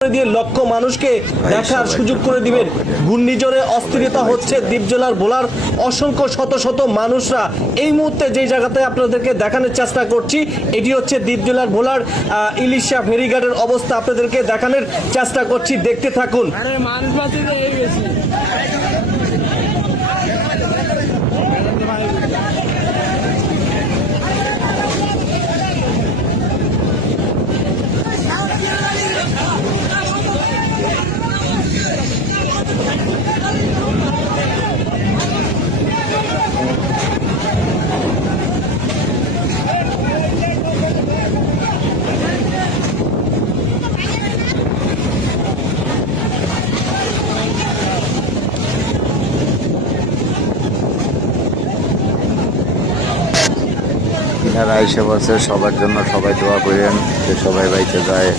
দিয়ে লক্ষ মানুষকে দেখার সুযোগ করে দিবেন। ঘূর্ণিঝড়ে অস্থিরতা হচ্ছে দ্বীপজেলার ভোলার অসংখ্য শত শত মানুষরা এই মুহূর্তে যে জায়গাতে আপনাদেরকে দেখানোর চেষ্টা করছি, এটি হচ্ছে দ্বীপজেলার ভোলার ইলিশা ফেরিঘাটের অবস্থা আপনাদেরকে দেখানোর চেষ্টা করছি, দেখতে থাকুন। এনারা এসে বলছে সবার জন্য সবাই দোয়া করেন যে সবাই বাইতে যায়।